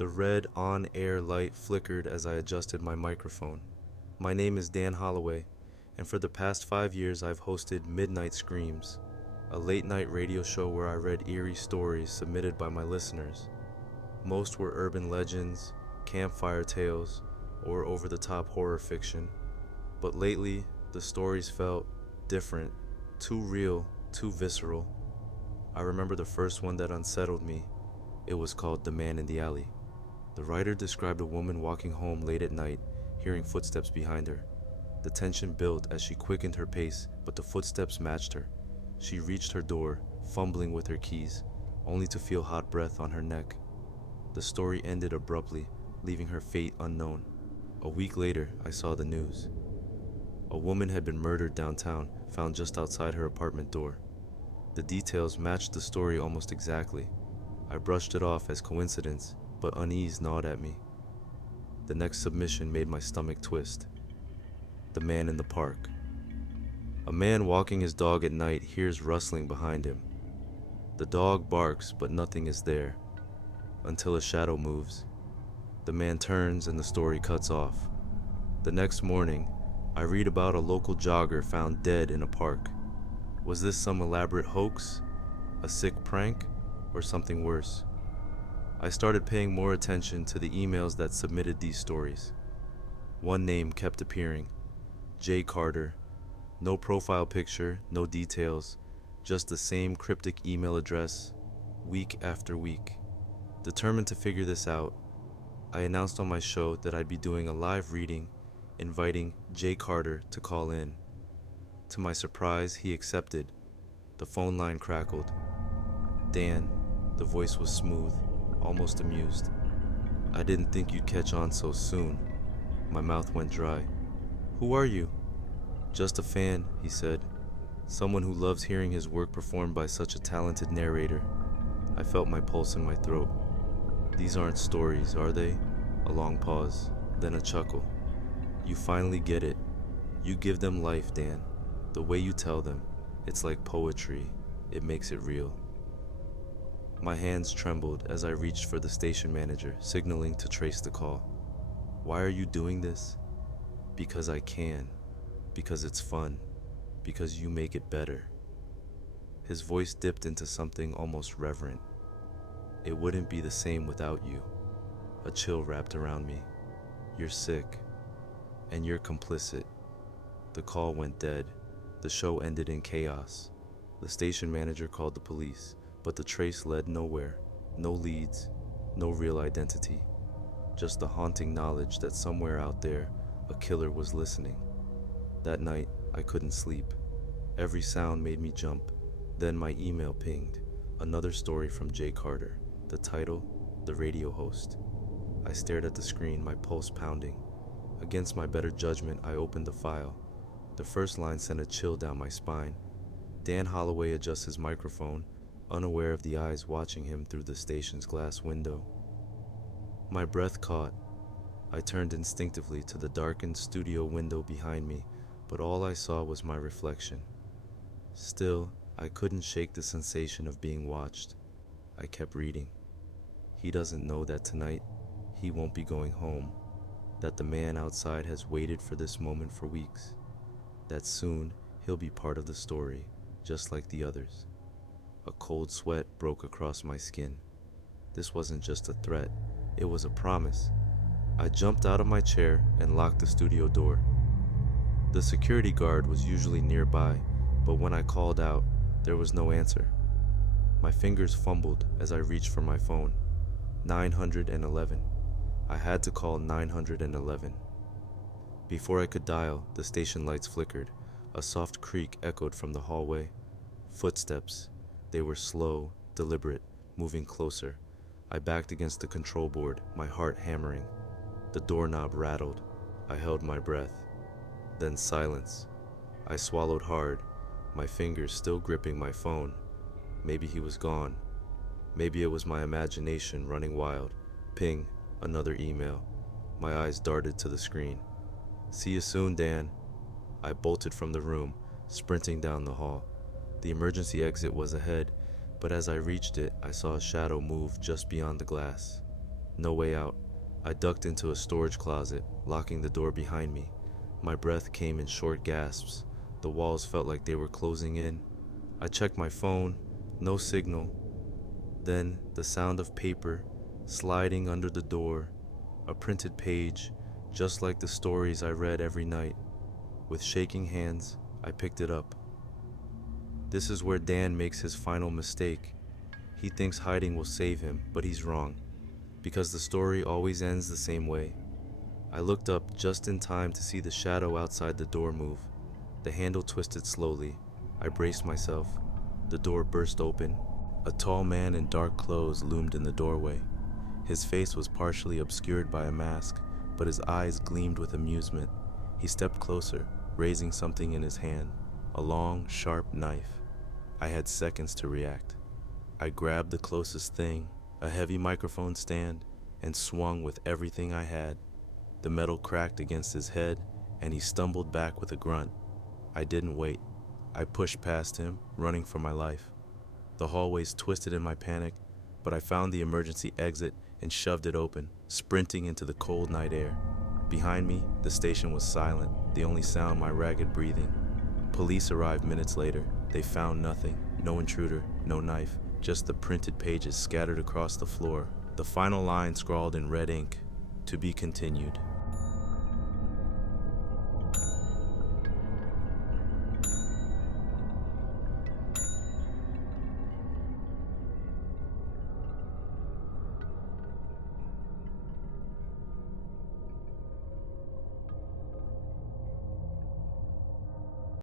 The red on-air light flickered as I adjusted my microphone. My name is Dan Holloway, and for the past 5 years I've hosted Midnight Screams, a late-night radio show where I read eerie stories submitted by my listeners. Most were urban legends, campfire tales, or over-the-top horror fiction. But lately, the stories felt different, too real, too visceral. I remember the first one that unsettled me. It was called The Man in the Alley. The writer described a woman walking home late at night, hearing footsteps behind her. The tension built as she quickened her pace, but the footsteps matched her. She reached her door, fumbling with her keys, only to feel hot breath on her neck. The story ended abruptly, leaving her fate unknown. A week later, I saw the news. A woman had been murdered downtown, found just outside her apartment door. The details matched the story almost exactly. I brushed it off as coincidence, but unease gnawed at me. The next submission made my stomach twist. The Man in the Park. A man walking his dog at night hears rustling behind him. The dog barks, but nothing is there, until a shadow moves. The man turns and the story cuts off. The next morning, I read about a local jogger found dead in a park. Was this some elaborate hoax, a sick prank, or something worse? I started paying more attention to the emails that submitted these stories. One name kept appearing, J. Carter. No profile picture, no details, just the same cryptic email address, week after week. Determined to figure this out, I announced on my show that I'd be doing a live reading, inviting J. Carter to call in. To my surprise, he accepted. The phone line crackled. Dan, the voice was smooth, almost amused. I didn't think you'd catch on so soon. My mouth went dry. Who are you? Just a fan, he said. Someone who loves hearing his work performed by such a talented narrator. I felt my pulse in my throat. These aren't stories, are they? A long pause, then a chuckle. You finally get it. You give them life, Dan. The way you tell them, it's like poetry. It makes it real. My hands trembled as I reached for the station manager, signaling to trace the call. Why are you doing this? Because I can. Because it's fun. Because you make it better. His voice dipped into something almost reverent. It wouldn't be the same without you. A chill wrapped around me. You're sick. And you're complicit. The call went dead. The show ended in chaos. The station manager called the police, but the trace led nowhere. No leads, no real identity. Just the haunting knowledge that somewhere out there, a killer was listening. That night, I couldn't sleep. Every sound made me jump. Then my email pinged. Another story from J. Carter. The title, The Radio Host. I stared at the screen, my pulse pounding. Against my better judgment, I opened the file. The first line sent a chill down my spine. Dan Holloway adjusts his microphone, unaware of the eyes watching him through the station's glass window. My breath caught. I turned instinctively to the darkened studio window behind me, but all I saw was my reflection. Still, I couldn't shake the sensation of being watched. I kept reading. He doesn't know that tonight, he won't be going home. That the man outside has waited for this moment for weeks. That soon, he'll be part of the story, just like the others. A cold sweat broke across my skin. This wasn't just a threat, it was a promise. I jumped out of my chair and locked the studio door. The security guard was usually nearby, but when I called out, there was no answer. My fingers fumbled as I reached for my phone. 911. I had to call 911. Before I could dial, the station lights flickered. A soft creak echoed from the hallway. Footsteps. They were slow, deliberate, moving closer. I backed against the control board, my heart hammering. The doorknob rattled. I held my breath. Then silence. I swallowed hard, my fingers still gripping my phone. Maybe he was gone. Maybe it was my imagination running wild. Ping, another email. My eyes darted to the screen. See you soon, Dan. I bolted from the room, sprinting down the hall. The emergency exit was ahead, but as I reached it, I saw a shadow move just beyond the glass. No way out. I ducked into a storage closet, locking the door behind me. My breath came in short gasps. The walls felt like they were closing in. I checked my phone, no signal. Then the sound of paper sliding under the door, a printed page, just like the stories I read every night. With shaking hands, I picked it up. This is where Dan makes his final mistake. He thinks hiding will save him, but he's wrong, because the story always ends the same way. I looked up just in time to see the shadow outside the door move. The handle twisted slowly. I braced myself. The door burst open. A tall man in dark clothes loomed in the doorway. His face was partially obscured by a mask, but his eyes gleamed with amusement. He stepped closer, raising something in his hand, a long, sharp knife. I had seconds to react. I grabbed the closest thing, a heavy microphone stand, and swung with everything I had. The metal cracked against his head, and he stumbled back with a grunt. I didn't wait. I pushed past him, running for my life. The hallways twisted in my panic, but I found the emergency exit and shoved it open, sprinting into the cold night air. Behind me, the station was silent, the only sound my ragged breathing. Police arrived minutes later. They found nothing, no intruder, no knife, just the printed pages scattered across the floor. The final line scrawled in red ink, "To be continued."